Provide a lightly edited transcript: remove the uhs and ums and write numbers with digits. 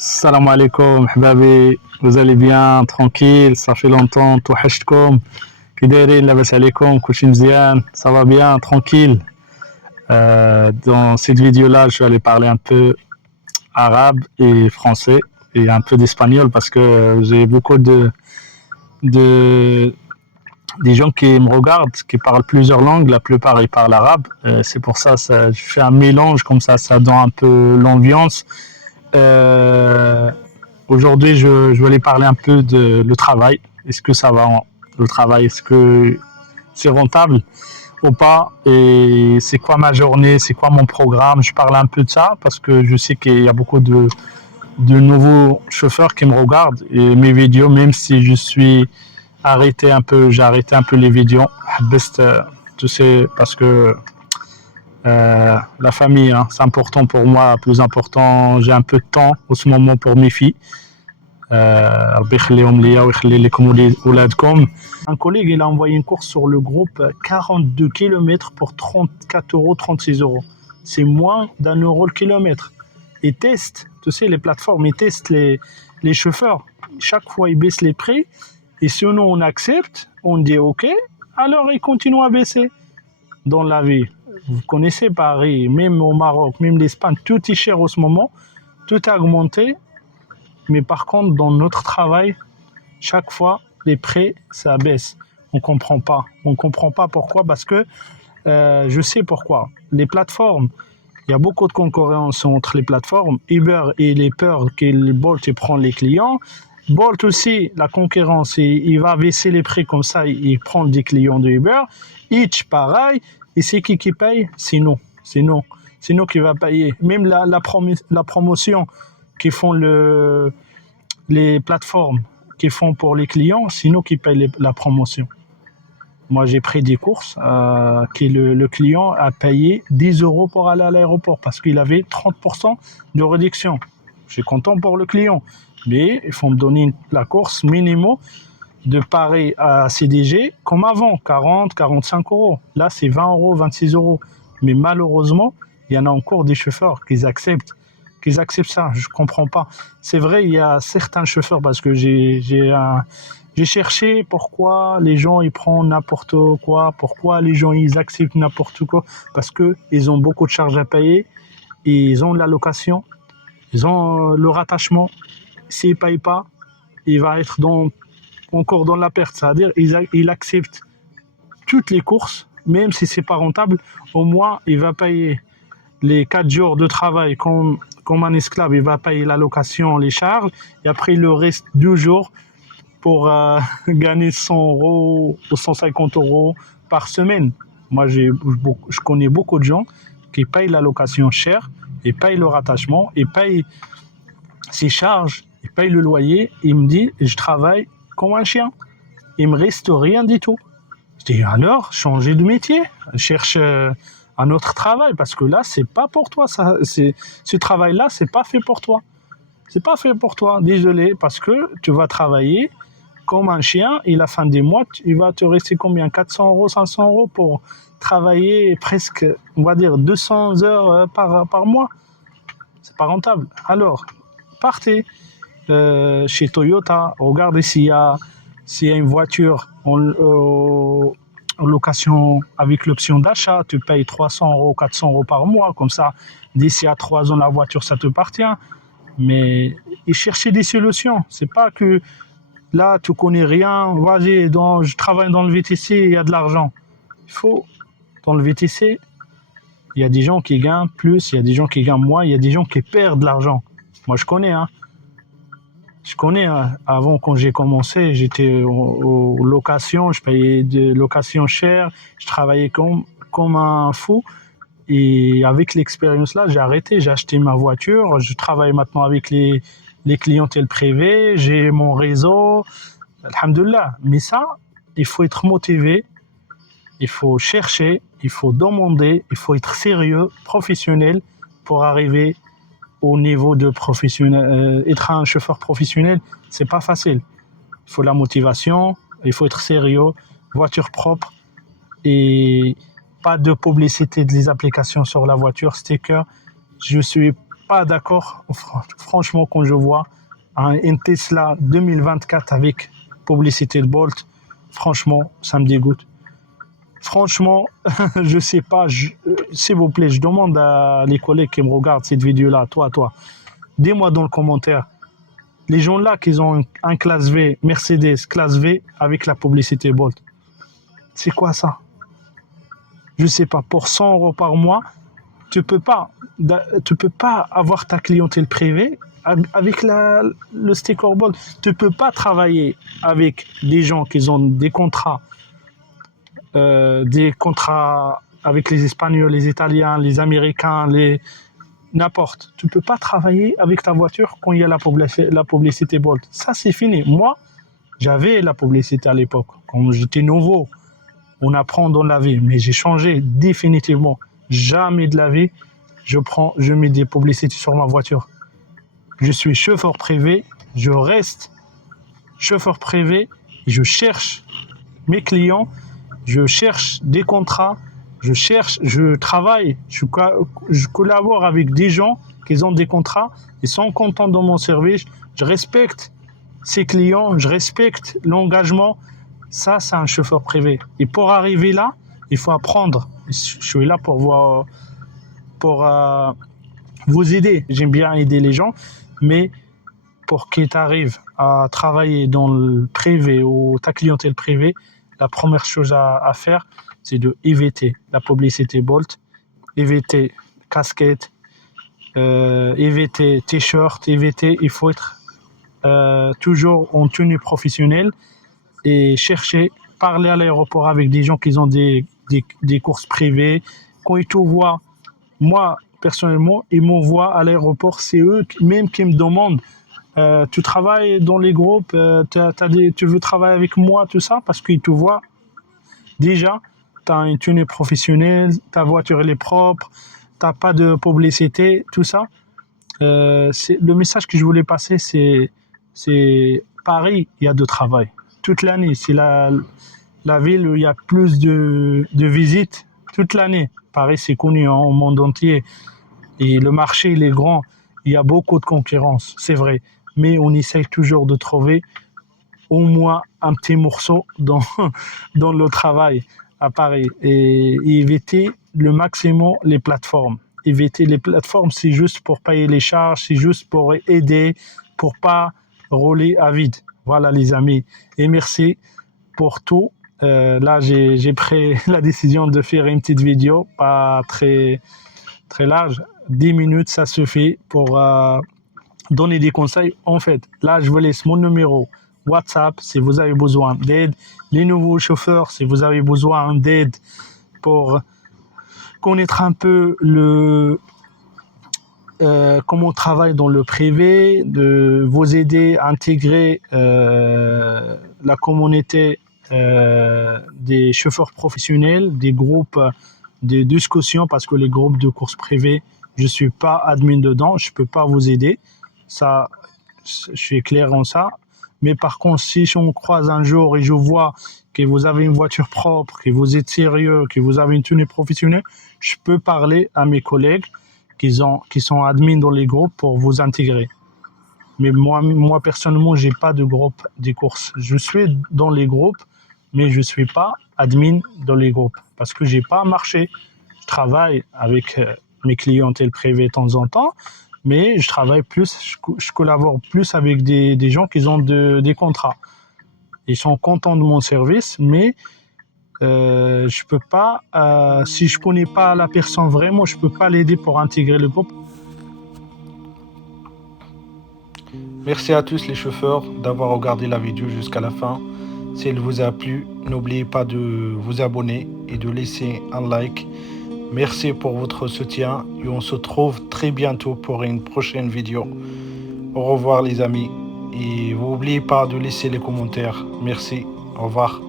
Salam alaikum, Hababi. Vous allez bien, tranquille, ça fait longtemps, توحشتكم. كي دايرين لاباس عليكم كلشي مزيان ça va bien, tranquille. Dans cette vidéo-là, je vais aller parler un peu arabe et français et un peu d'espagnol parce que j'ai beaucoup de des gens qui me regardent, qui parlent plusieurs langues, la plupart ils parlent arabe. C'est pour ça, je fais un mélange comme ça donne un peu l'ambiance. Euh, Aujourd'hui, je vais aller parler un peu de le travail. Est-ce que ça va, le travail, est-ce que c'est rentable ou pas? Et c'est quoi ma journée? C'est quoi mon programme? Je parle un peu de ça parce que je sais qu'il y a beaucoup de nouveaux chauffeurs qui me regardent et mes vidéos, même si je suis j'ai arrêté un peu les vidéos. Tu sais, parce que la famille, hein, c'est important pour moi, plus important. J'ai un peu de temps en ce moment pour mes filles. Un collègue il a envoyé une course sur le groupe 42 km pour 34 euros, 36 euros. C'est moins d'1 euro le kilomètre. Ils testent, tu sais, les plateformes, ils testent les chauffeurs. Chaque fois, ils baissent les prix. Et si nous, on accepte, on dit OK, alors ils continuent à baisser dans la vie. Vous connaissez Paris, même au Maroc, même l'Espagne, tout est cher en ce moment. Tout a augmenté. Mais par contre, dans notre travail, chaque fois, les prix, ça baisse. On comprend pas. On comprend pas pourquoi. Parce que je sais pourquoi. Les plateformes, il y a beaucoup de concurrence entre les plateformes. Uber, il est peur que Bolt prend les clients. Bolt aussi, la concurrence, il va baisser les prix comme ça, il prend des clients de Uber. Hitch, pareil. Et c'est qui paye? C'est nous. C'est nous. C'est nous qui va payer. Même la promotion qui font les plateformes qui font pour les clients, c'est nous qui payons la promotion. Moi, j'ai pris des courses que le client a payé 10 euros pour aller à l'aéroport parce qu'il avait 30% de réduction. Je suis content pour le client. Mais il faut me donner la course minimum de Paris à CDG comme avant, 40, 45 euros. Là, c'est 20 euros, 26 euros. Mais malheureusement, il y en a encore des chauffeurs qui acceptent ça. Je comprends pas. C'est vrai, il y a certains chauffeurs parce que j'ai cherché pourquoi les gens ils prennent n'importe quoi, pourquoi les gens ils acceptent n'importe quoi, parce que ils ont beaucoup de charges à payer, et ils ont la location, ils ont le rattachement. S'ils ne payent pas, il va être encore dans la perte. C'est-à-dire il accepte toutes les courses, même si c'est pas rentable, au moins il va payer les 4 jours de travail comme un esclave, il va payer la location, les charges, et après il le reste 2 jours pour gagner 100 euros ou 150 euros par semaine. Moi, je connais beaucoup de gens qui payent la location chère, et payent le rattachement, et payent ses charges, et payent le loyer. Il me dit, je travaille comme un chien. Il me reste rien du tout. Je dis, alors, changez de métier, cherche un autre travail, parce que là, c'est pas pour toi. Ce travail-là, c'est pas fait pour toi. C'est pas fait pour toi, désolé, parce que tu vas travailler comme un chien, et la fin des mois, il va te rester combien? 400 euros, 500 euros pour travailler presque, on va dire, 200 heures par mois. C'est pas rentable. Alors, partez chez Toyota, regardez s'il y a une voiture en location avec l'option d'achat, tu payes 300 euros, 400 euros par mois, comme ça, d'ici à 3 ans, la voiture, ça te appartient. Mais chercher des solutions. C'est pas que là, tu connais rien, vas-y, je travaille dans le VTC, il y a de l'argent. Dans le VTC, il y a des gens qui gagnent plus, il y a des gens qui gagnent moins, il y a des gens qui perdent de l'argent. Moi, je connais, hein. Avant, quand j'ai commencé, j'étais aux locations, je payais des locations chères, je travaillais comme un fou. Et avec l'expérience là, j'ai arrêté, j'ai acheté ma voiture, je travaille maintenant avec les clientèles privées, j'ai mon réseau, alhamdoulilah. Mais ça, il faut être motivé, il faut chercher, il faut demander, il faut être sérieux, professionnel pour arriver au niveau de professionnel. Être un chauffeur professionnel, c'est pas facile. Il faut la motivation, il faut être sérieux, voiture propre, et pas de publicité des applications sur la voiture, sticker. Je suis pas d'accord. Franchement, quand je vois une Tesla 2024 avec publicité de Bolt, franchement, ça me dégoûte. Franchement, je sais pas. S'il vous plaît, je demande à les collègues qui me regardent cette vidéo-là, toi, dis-moi dans le commentaire, les gens là qui ont un classe V, Mercedes classe V avec la publicité Bolt, c'est quoi ça? Je sais pas. Pour 100 € par mois, tu peux pas avoir ta clientèle privée avec le sticker Bolt. Tu peux pas travailler avec des gens qui ont des contrats avec les Espagnols, les Italiens, les Américains, n'importe. Tu peux pas travailler avec ta voiture quand il y a la publicité Bolt. Ça, c'est fini. Moi, j'avais la publicité à l'époque. Quand j'étais nouveau, on apprend dans la vie. Mais j'ai changé définitivement. Jamais de la vie, je mets des publicités sur ma voiture. Je suis chauffeur privé. Je reste chauffeur privé. Je cherche mes clients. Je cherche des contrats. Je travaille, je collabore avec des gens qui ont des contrats, ils sont contents de mon service, je respecte ses clients, je respecte l'engagement. Ça, c'est un chauffeur privé. Et pour arriver là, il faut apprendre. Je suis là pour vous aider. J'aime bien aider les gens, mais pour qu'ils arrivent à travailler dans le privé ou ta clientèle privée, la première chose à faire, c'est de éviter la publicité Bolt, éviter casquette, éviter t-shirt, il faut être toujours en tenue professionnelle et parler à l'aéroport avec des gens qui ont des courses privées. Quand ils te voient, moi, personnellement, ils m'envoient à l'aéroport, c'est eux même qui me demandent tu travailles dans les groupes, tu veux travailler avec moi, tout ça, parce qu'ils te voient déjà. Tu as une tenue professionnelle, ta voiture elle est propre, tu n'as pas de publicité, tout ça. Le message que je voulais passer, c'est Paris, il y a de travail. Toute l'année, c'est la ville où il y a plus de visites toute l'année. Paris, c'est connu au monde entier. Et le marché, il est grand. Il y a beaucoup de concurrence, c'est vrai. Mais on essaye toujours de trouver au moins un petit morceau dans le travail à Paris et éviter le maximum les plateformes. Éviter les plateformes, c'est juste pour payer les charges, c'est juste pour aider, pour pas rouler à vide. Voilà les amis. Et merci pour tout. Là, j'ai pris la décision de faire une petite vidéo, pas très, très large. 10 minutes, ça suffit pour donner des conseils. En fait, là, je vous laisse mon numéro WhatsApp si vous avez besoin d'aide. Les nouveaux chauffeurs, si vous avez besoin d'aide pour connaître un peu comment on travaille dans le privé, de vous aider à intégrer la communauté des chauffeurs professionnels, des groupes de discussion, parce que les groupes de courses privées, je ne suis pas admin dedans, je ne peux pas vous aider. Ça, je suis clair en ça. Mais par contre, si on croise un jour et je vois que vous avez une voiture propre, que vous êtes sérieux, que vous avez une tenue professionnelle, je peux parler à mes collègues qui sont admins dans les groupes pour vous intégrer. Mais moi personnellement, j'ai pas de groupe des courses. Je suis dans les groupes, mais je suis pas admin dans les groupes parce que j'ai pas un marché. Je travaille avec mes clientèles privées de temps en temps, mais je travaille plus, je collabore plus avec des gens qui ont des contrats. Ils sont contents de mon service, mais je peux pas, si je connais pas la personne vraiment, je peux pas l'aider pour intégrer le groupe. Merci à tous les chauffeurs d'avoir regardé la vidéo jusqu'à la fin. Si elle vous a plu, n'oubliez pas de vous abonner et de laisser un like. Merci pour votre soutien et on se retrouve très bientôt pour une prochaine vidéo. Au revoir les amis et n'oubliez pas de laisser les commentaires. Merci, au revoir.